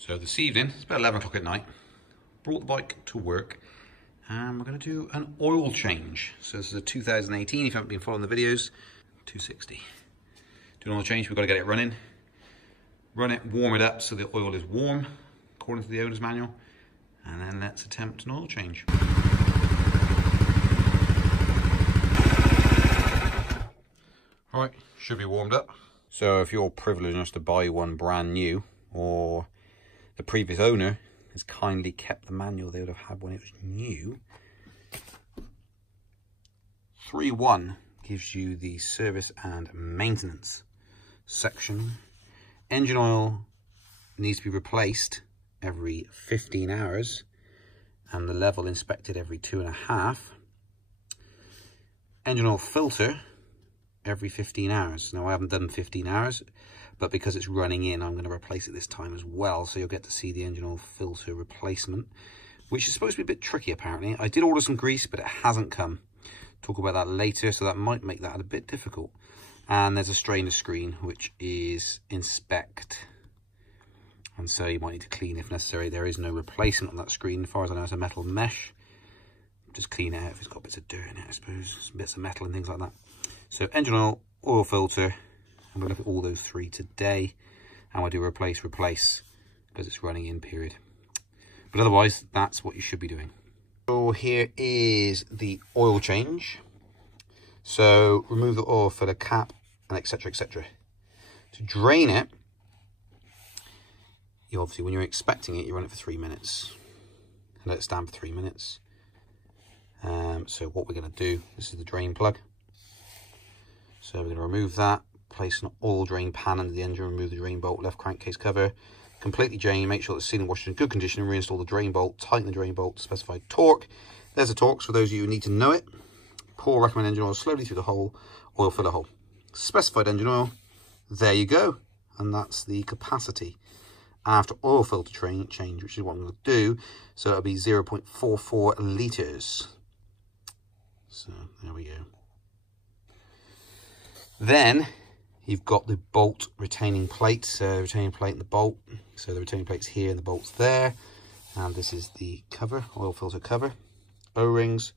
So this evening, it's about 11 o'clock at night, brought the bike to work and we're going to do an oil change. So this is a 2018, if you haven't been following the videos, 260. Doing an oil change, we've got to get it running. Run it, warm it up so the oil is warm, according to the owner's manual, and then let's attempt an oil change. All right, should be warmed up. So if you're privileged enough to buy one brand new, or the previous owner has kindly kept the manual they would have had when it was new, 3.1 gives you the service and maintenance section. Engine oil needs to be replaced every 15 hours and the level inspected every 2.5. Engine oil filter every 15 hours. Now I haven't done 15 hours, but because it's running in, I'm going to replace it this time as well. So you'll get to see the engine oil filter replacement, which is supposed to be a bit tricky apparently. I did order some grease, but it hasn't come. Talk about that later, so that might make that a bit difficult. And there's a strainer screen, which is inspect. And so you might need to clean if necessary. There is no replacement on that screen. As far as I know, it's a metal mesh. Just clean it out if it's got bits of dirt in it, I suppose. Some bits of metal and things like that. So engine oil, oil filter. I'm going to look at all those three today. And we'll do replace, because it's running in period. But otherwise, that's what you should be doing. So here is the oil change. So remove the oil filter cap and etc, etc. To drain it, you obviously, when you're expecting it, you run it for 3 minutes. And let it stand for 3 minutes. So what we're going to do, this is the drain plug. So we're going to remove that, place an oil drain pan under the engine, remove the drain bolt, left crankcase cover, completely drain, make sure the sealing washer is in good condition, and reinstall the drain bolt, tighten the drain bolt to specified torque. There's the torques for those of you who need to know it. Pour recommended engine oil slowly through the hole, oil filler hole. Specified engine oil, there you go. And that's the capacity after oil filter change, which is what I'm going to do. So it'll be 0.44 litres. So there we go. Then you've got the bolt retaining plate, retaining plate and the bolt. So the retaining plate's here and the bolt's there. And this is the cover, oil filter cover. O-rings,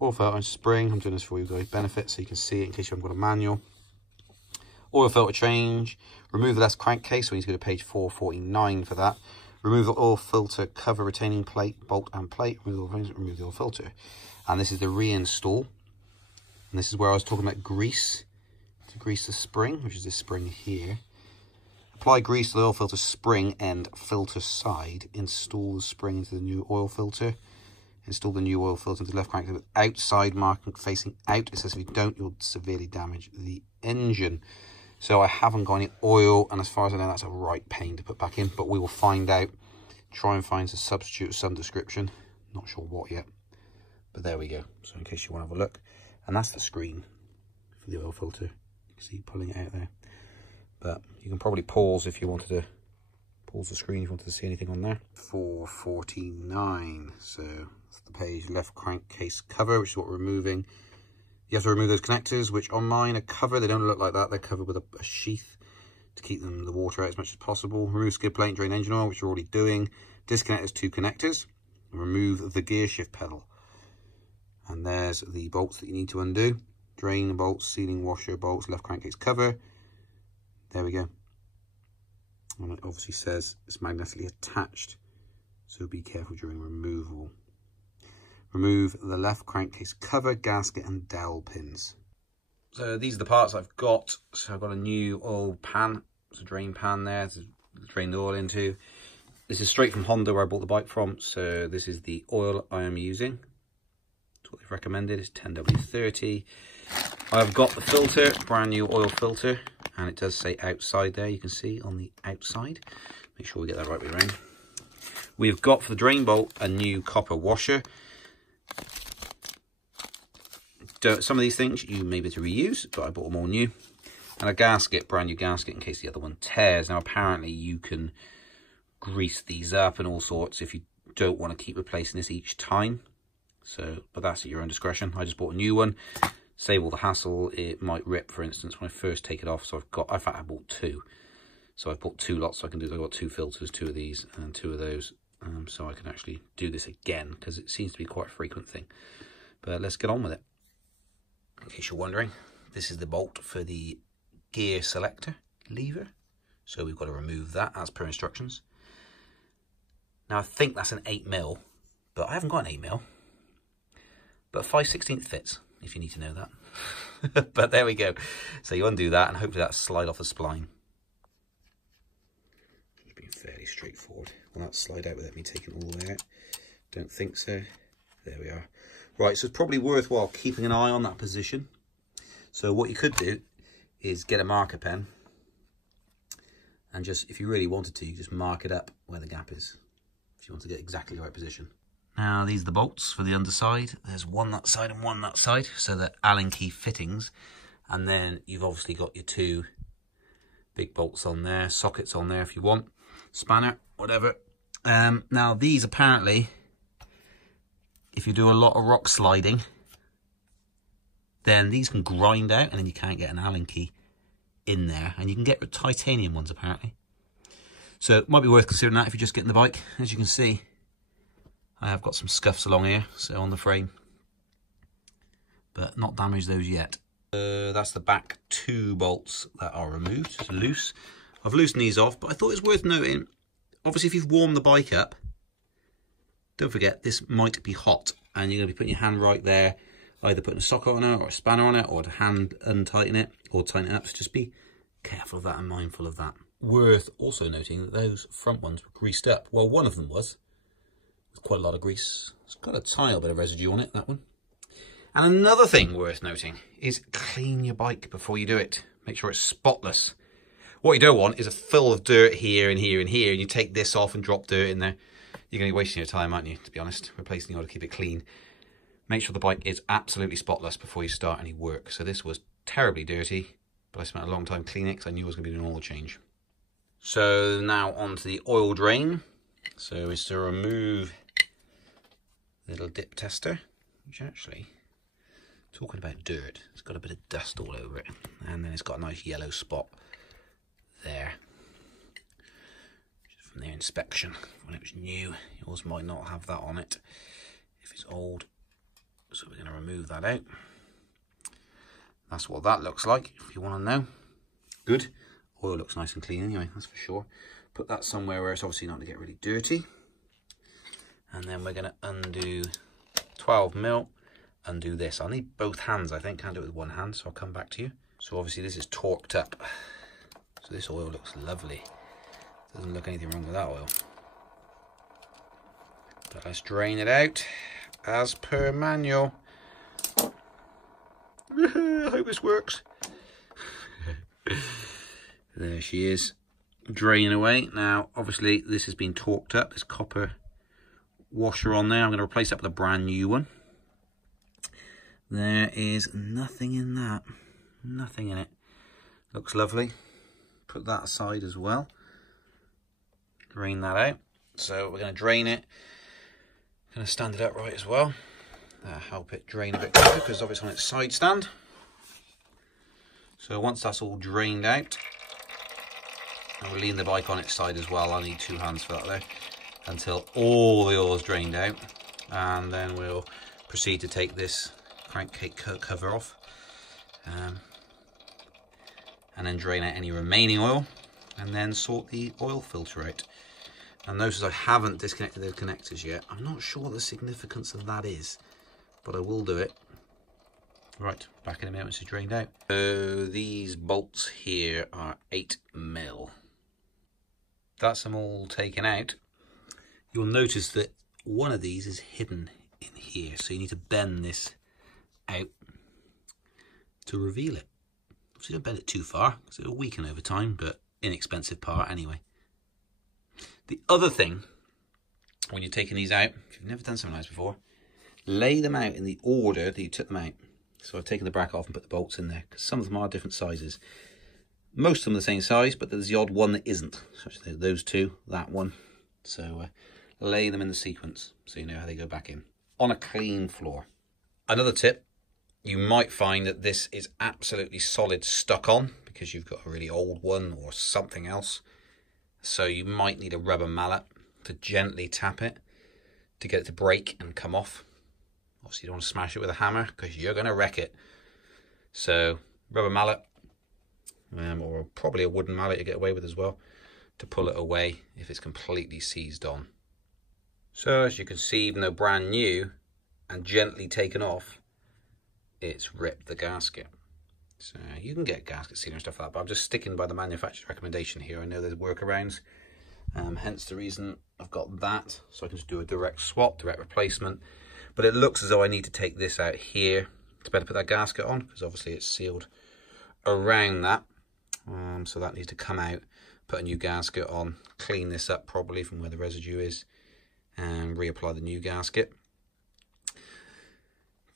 oil filter and spring. I'm doing this for you guys' benefit so you can see it in case you haven't got a manual. Oil filter change. Remove the left crankcase, so we need to go to page 449 for that. Remove the oil filter cover, retaining plate, bolt and plate. Remove the oil filter. And this is the reinstall. And this is where I was talking about grease. To grease the spring, which is this spring here. Apply grease to the oil filter spring and filter side. Install the spring into the new oil filter. Install the new oil filter into the left crank with outside marking facing out. It says if you don't, you'll severely damage the engine. So I haven't got any oil, and as far as I know, that's a right pain to put back in, but we will find out. Try and find a substitute of some description. Not sure what yet, but there we go. So in case you want to have a look, and that's the screen for the oil filter. You can see pulling it out there, but you can probably pause if you wanted to pause the screen if you wanted to see anything on there. 449, so that's the page. Left crankcase cover, which is what we're removing. You have to remove those connectors, which on mine are covered. They don't look like that. They're covered with a sheath to keep the water out as much as possible. Remove skid plate and drain engine oil, which you're already doing. Disconnect those 2 connectors. Remove the gear shift pedal. And there's the bolts that you need to undo. Drain bolts, sealing washer bolts, left crankcase cover. There we go. And it obviously says it's magnetically attached, so be careful during removal. Remove the left crankcase cover, gasket and dowel pins. So these are the parts I've got. So I've got a new oil pan. There's a drain pan there to drain the oil into. This is straight from Honda, where I bought the bike from. So this is the oil I am using. That's what they've recommended. It's 10W30. I've got the filter, brand new oil filter, and it does say outside there. You can see on the outside. Make sure we get that right way around. We've got for the drain bolt a new copper washer. Some of these things you may be able to reuse, but I bought them all new. And a gasket, brand new gasket, in case the other one tears. Now apparently you can grease these up and all sorts if you don't want to keep replacing this each time. So, but that's at your own discretion. I just bought a new one. Save all the hassle. It might rip, for instance, when I first take it off. So I've in fact I bought 2. So I've bought 2 lots, so I can do, I've got 2 filters, 2 of these and 2 of those. So I can actually do this again, because it seems to be quite a frequent thing. But let's get on with it. In case you're wondering, this is the bolt for the gear selector lever. So we've got to remove that as per instructions. Now I think that's an 8mm, but I haven't got an 8mm. But 5/16 fits, if you need to know that. But there we go. So you undo that, and hopefully that'll slide off the spline. It's been fairly straightforward. Will that slide out without me taking all the way out? Don't think so. There we are. Right, so it's probably worthwhile keeping an eye on that position. So what you could do is get a marker pen, and just, if you really wanted to, you just mark it up where the gap is, if you want to get exactly the right position. Now, these are the bolts for the underside. There's one that side and one that side, so they're Allen key fittings. And then you've obviously got your 2 big bolts on there, sockets on there if you want, spanner, whatever. Now, these apparently, if you do a lot of rock sliding, then these can grind out, and then you can't get an Allen key in there, and you can get titanium ones apparently. So it might be worth considering that if you're just getting the bike. As you can see, I have got some scuffs along here, so on the frame, but not damaged those yet. That's the back 2 bolts that are removed, it's loose. I've loosened these off, but I thought it was worth noting, obviously if you've warmed the bike up, don't forget this might be hot, and you're going to be putting your hand right there, either putting a socket on it or a spanner on it, or to hand untighten it or tighten it up. So just be careful of that and mindful of that. Worth also noting that those front ones were greased up. Well, one of them was, with quite a lot of grease. It's got a tiny bit of residue on it, that one. And another thing worth noting is clean your bike before you do it. Make sure it's spotless. What you don't want is a fill of dirt here and here and here, and you take this off and drop dirt in there. You're going to be wasting your time, aren't you, to be honest, replacing the oil to keep it clean. Make sure the bike is absolutely spotless before you start any work. So this was terribly dirty, but I spent a long time cleaning it because I knew I was going to be doing all the change. So now onto the oil drain. So is to remove the little dip tester, which actually, talking about dirt, it's got a bit of dust all over it, and then it's got a nice yellow spot there. From their inspection, when it was new, yours might not have that on it if it's old. So we're going to remove that out. That's what that looks like, if you want to know. Good. Oil looks nice and clean anyway, that's for sure. Put that somewhere where it's obviously not going to get really dirty. And then we're going to undo 12mm, undo this. I'll need both hands, I think. Can't do it with one hand, so I'll come back to you. So obviously this is torqued up. So this oil looks lovely. Doesn't look anything wrong with that oil. But let's drain it out as per manual. I hope this works. There she is, draining away. Now, obviously, this has been torqued up. This copper washer on there. I'm going to replace that with a brand new one. There is nothing in that. Nothing in it. Looks lovely. Put that aside as well. Drain that out. So we're going to drain it. Going to stand it upright as well. That'll help it drain a bit quicker because obviously on its side stand. So once that's all drained out, and we'll lean the bike on its side as well. I'll need 2 hands for that there, until all the oil is drained out, and then we'll proceed to take this crankcase cover off, and then drain out any remaining oil, and then sort the oil filter out. And notice I haven't disconnected those connectors yet. I'm not sure what the significance of that is, but I will do it. Right, back in a minute once it's drained out. So these bolts here are 8mm. That's them all taken out. You'll notice that one of these is hidden in here, so you need to bend this out to reveal it. Obviously don't bend it too far, because it'll weaken over time, but inexpensive part anyway. The other thing, when you're taking these out, if you've never done something like this before, lay them out in the order that you took them out. So I've taken the bracket off and put the bolts in there, because some of them are different sizes. Most of them are the same size, but there's the odd one that isn't, such as those two, that one. So lay them in the sequence so you know how they go back in on a clean floor. Another tip, You might find that this is absolutely solid stuck on because you've got a really old one or something else. So you might need a rubber mallet to gently tap it to get it to break and come off. Obviously you don't want to smash it with a hammer because you're going to wreck it. So rubber mallet, or probably a wooden mallet to get away with as well, to pull it away if it's completely seized on. So as you can see, even though brand new and gently taken off, it's ripped the gasket. So you can get gasket sealer and stuff like that, but I'm just sticking by the manufacturer's recommendation here. I know there's workarounds, hence the reason I've got that, so I can just do a direct swap, direct replacement. But it looks as though I need to take this out here to better put that gasket on, because obviously it's sealed around that. So that needs to come out, put a new gasket on, clean this up properly from where the residue is, and reapply the new gasket.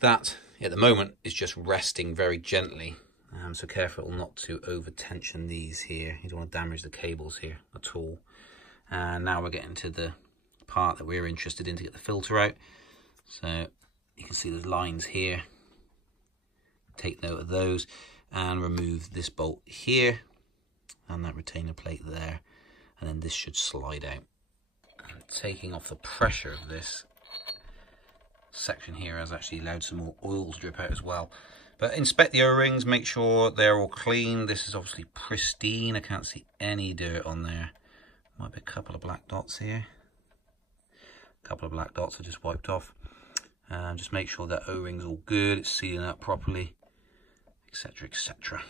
That at the moment is just resting very gently, so careful not to over tension these here. You don't want to damage the cables here at all. And now we're getting to the part that we're interested in to get the filter out. So you can see there's lines here. Take note of those and remove this bolt here and that retainer plate there, and then this should slide out. And taking off the pressure of this section here has actually allowed some more oil to drip out as well. But inspect the O-rings, make sure they're all clean. This is obviously pristine. I can't see any dirt on there. Might be a couple of black dots here. A couple of black dots are just wiped off. Just make sure that O-ring's all good, it's sealing up properly, etc, etc.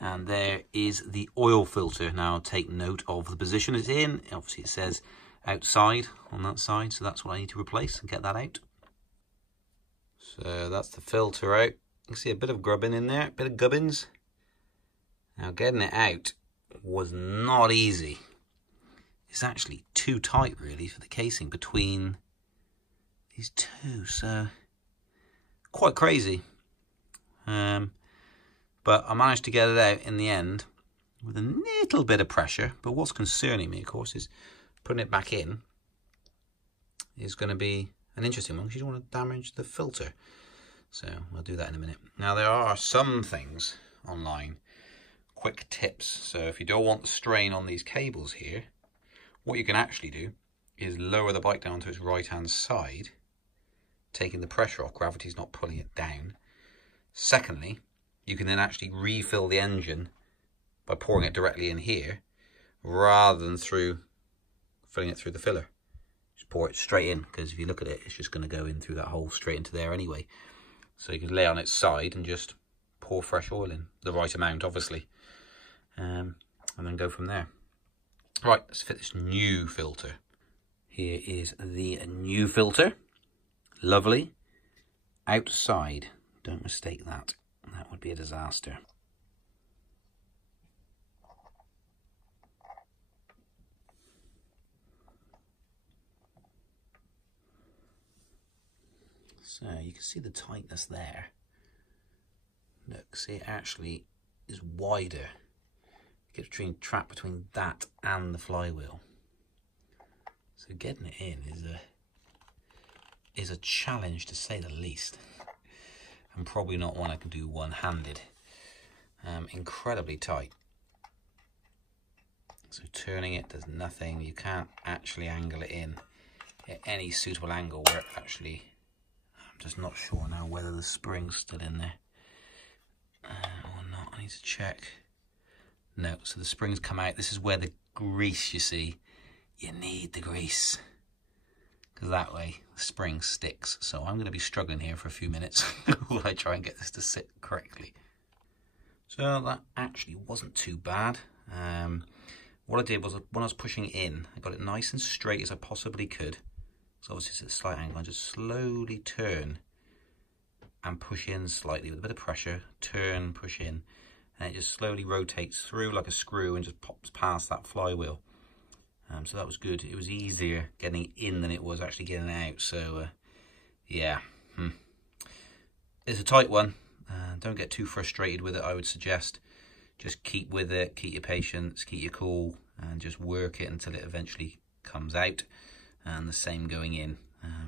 And there is the oil filter. Now take note of the position it's in. Obviously it says outside on that side, so that's what I need to replace and get that out. So that's the filter out. You can see a bit of grubbing in there, a bit of gubbins. Now getting it out was not easy. It's actually too tight really for the casing between these two, so quite crazy. But I managed to get it out in the end with a little bit of pressure. But what's concerning me, of course, is putting it back in is going to be an interesting one because you don't want to damage the filter. So we'll do that in a minute. Now there are some things online, quick tips. So if you don't want the strain on these cables here, what you can actually do is lower the bike down to its right hand side, taking the pressure off, gravity's not pulling it down. Secondly, you can then actually refill the engine by pouring it directly in here rather than filling it through the filler. Just pour it straight in, because if you look at it, it's just going to go in through that hole straight into there anyway. So you can lay on its side and just pour fresh oil in, the right amount obviously, and then go from there. Right, let's fit this new filter. Here is the new filter. Lovely. Outside, don't mistake that. That would be a disaster. So you can see the tightness there. Look, see, it actually is wider. It gets trapped between that and the flywheel. So getting it in is a challenge, to say the least, and probably not one I can do one-handed. Incredibly tight. So turning it does nothing. You can't actually angle it in at any suitable angle where it actually, I'm just not sure now whether the spring's still in there or not. I need to check. No, so the springs come out. This is where the grease, you see, you need the grease, because that way the spring sticks. So I'm going to be struggling here for a few minutes while I try and get this to sit correctly. So that actually wasn't too bad. What I did was, when I was pushing it in, I got it nice and straight as I possibly could. So obviously it's at a slight angle. I just slowly turn and push in slightly with a bit of pressure. Turn, push in, and it just slowly rotates through like a screw and just pops past that flywheel. So that was good. It was easier getting in than it was actually getting out. So yeah, it's a tight one. Don't get too frustrated with it, I would suggest. Just keep with it, keep your patience, keep your cool, and just work it until it eventually comes out. And the same going in.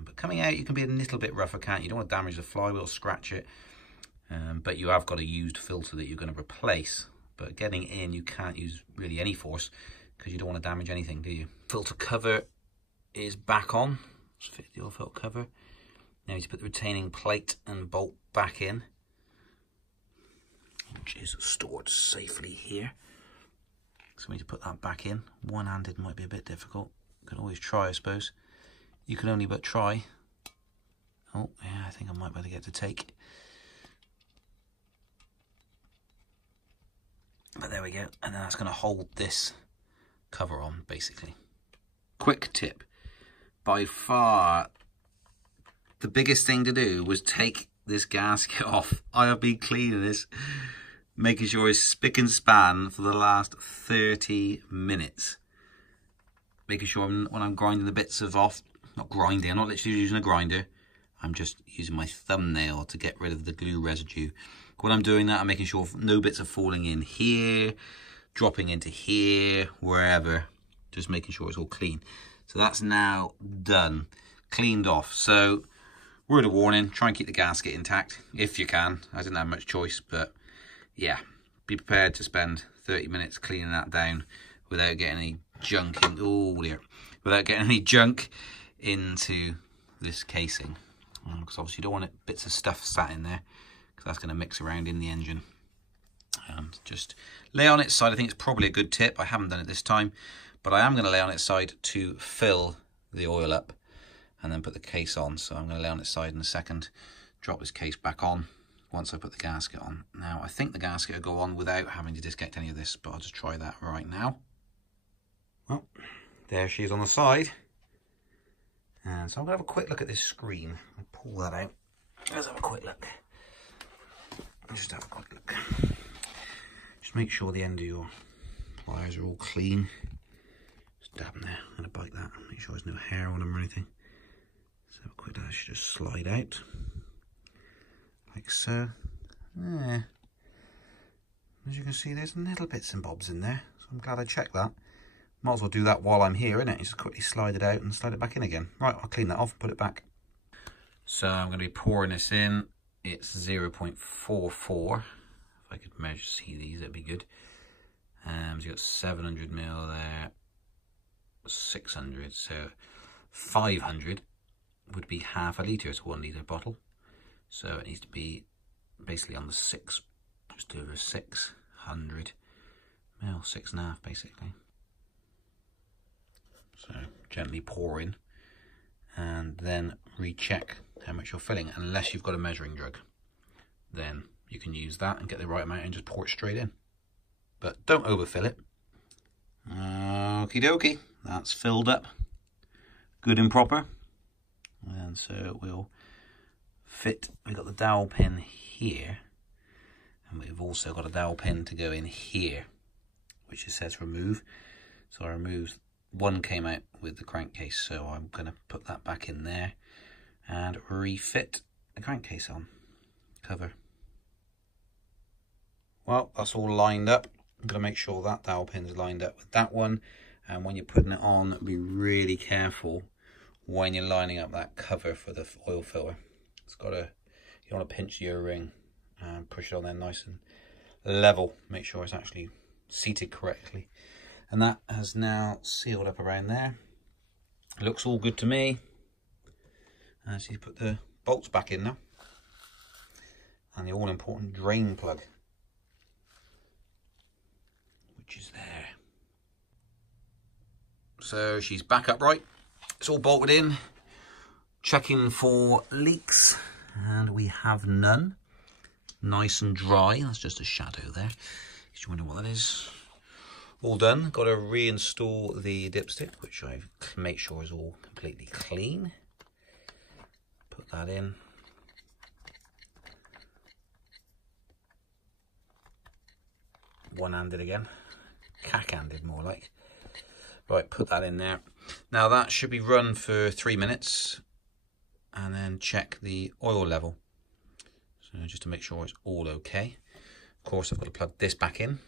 But coming out, you can be a little bit rougher, can't you? You don't want to damage the flywheel, scratch it. But you have got a used filter that you're going to replace. But getting in, you can't use really any force because you don't want to damage anything, do you? Filter cover is back on. Let's fit the oil filter cover. Now you need to put the retaining plate and bolt back in, which is stored safely here. So we need to put that back in. One-handed might be a bit difficult. You can always try, I suppose. You can only but try. Oh, yeah, I think I might be able to get to take. But there we go. And then that's going to hold this cover on, basically. Quick tip. By far, the biggest thing to do was take this gasket off. I have been cleaning this, making sure it's spick and span for the last 30 minutes. Making sure when I'm grinding the bits off, not grinding, I'm not literally using a grinder. I'm just using my thumbnail to get rid of the glue residue. When I'm doing that, I'm making sure no bits are falling in here, dropping into here, wherever. Just making sure it's all clean. So that's now done, cleaned off. So word of warning, try and keep the gasket intact if you can. I didn't have much choice, but yeah, be prepared to spend 30 minutes cleaning that down without getting any junk in, oh dear, without getting any junk into this casing. Because obviously you don't want bits of stuff sat in there, because that's going to mix around in the engine. Just lay on its side. I think it's probably a good tip. I haven't done it this time, but I am going to lay on its side to fill the oil up and then put the case on. So I'm going to lay on its side in a second, drop this case back on once I put the gasket on. Now I think the gasket will go on without having to disconnect any of this, but I'll just try that right now. Well, there she is on the side. And so I'm going to have a quick look at this screen. I'll pull that out. Let's have a quick look. Just have a quick look. Just make sure the end of your pliers are all clean. Just dab them there. I'm going to bite that. Make sure there's no hair on them or anything. So have a quick look. That should just slide out. Like so. Yeah. As you can see, there's little bits and bobs in there. So I'm glad I checked that. Might as well do that while I'm here, innit? Just quickly slide it out and slide it back in again. Right, I'll clean that off and put it back. So I'm going to be pouring this in. It's 0.44. If I could see these, that'd be good. So you've got 700 ml there, 600. So 500 would be half a litre. It's a 1 litre bottle. So it needs to be basically on the 6, just over 600 ml, 6.5 basically. So gently pour in and then recheck how much you're filling, unless you've got a measuring jug. Then you can use that and get the right amount and just pour it straight in. But don't overfill it. Okie dokie, that's filled up good and proper. And so we'll fit, we've got the dowel pin here, and we've also got a dowel pin to go in here, which it says remove. So I removed one, came out with the crankcase, so I'm going to put that back in there and refit the crankcase on cover. Well, that's all lined up. I'm going to make sure that dowel pin is lined up with that one, and when you're putting it on, be really careful when you're lining up that cover for the oil filler. It's got a, you don't want to pinch the O-ring and push it on there nice and level. Make sure it's actually seated correctly. And that has now sealed up around there. It looks all good to me. And so you put the bolts back in now. And the all-important drain plug, which is there. So she's back upright. It's all bolted in. Checking for leaks. And we have none. Nice and dry. That's just a shadow there. You wonder what that is. All done. Got to reinstall the dipstick, which I make sure is all completely clean. Put that in. One-handed again. Cack-handed more like. Right, put that in there. Now that should be run for 3 minutes, and then check the oil level. So just to make sure it's all okay. Of course, I've got to plug this back in.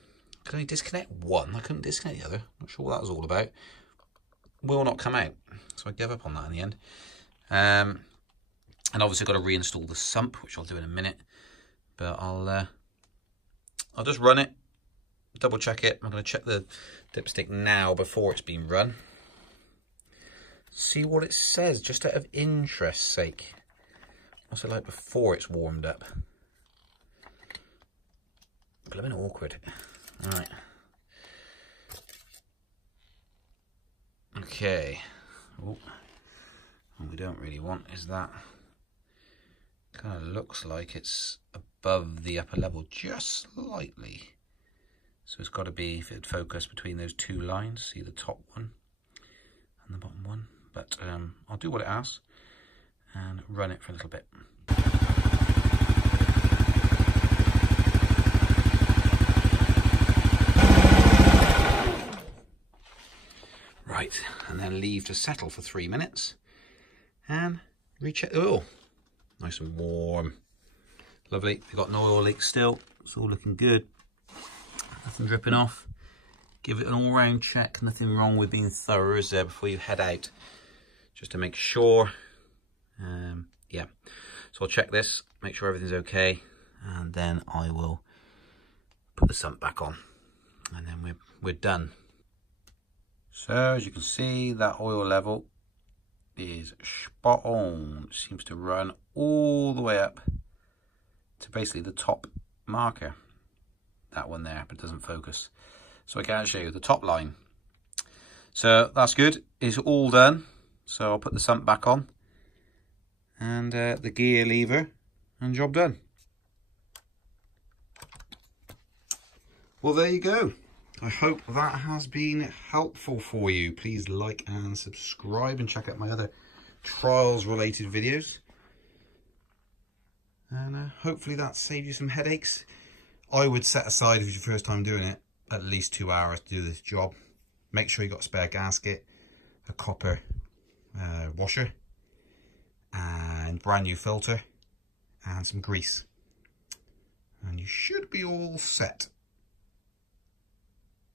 Can only disconnect one. I couldn't disconnect the other. Not sure what that was all about. Will not come out. So I gave up on that in the end. And obviously got to reinstall the sump, which I'll do in a minute. But I'll just run it, double check it. I'm going to check the dipstick now before it's been run. See what it says, just out of interest's sake. What's it like before it's warmed up? A bit awkward. All right. Okay. Ooh. What we don't really want is that. Kind of looks like it's above the upper level just slightly. So it's got to be fit focus between those two lines. See the top one and the bottom one. But I'll do what it asks and run it for a little bit. Right, and then leave to settle for 3 minutes and recheck the oil. Nice and warm. Lovely. We've got no oil leak still. It's all looking good. Nothing dripping off. Give it an all-round check. Nothing wrong with being thorough, is there, before you head out? Just to make sure. Yeah. So I'll check this, make sure everything's okay, and then I will put the sump back on. And then we're done. So as you can see, that oil level is spot on. It seems to run all the way up to basically the top marker. That one there, but it doesn't focus. So I can't show you the top line. So that's good. It's all done. So I'll put the sump back on and the gear lever, and job done. Well, there you go. I hope that has been helpful for you. Please like and subscribe and check out my other trials related videos. And hopefully that saved you some headaches. I would set aside, if it's your first time doing it, at least 2 hours to do this job. Make sure you got a spare gasket, a copper washer, and brand new filter, and some grease. And you should be all set.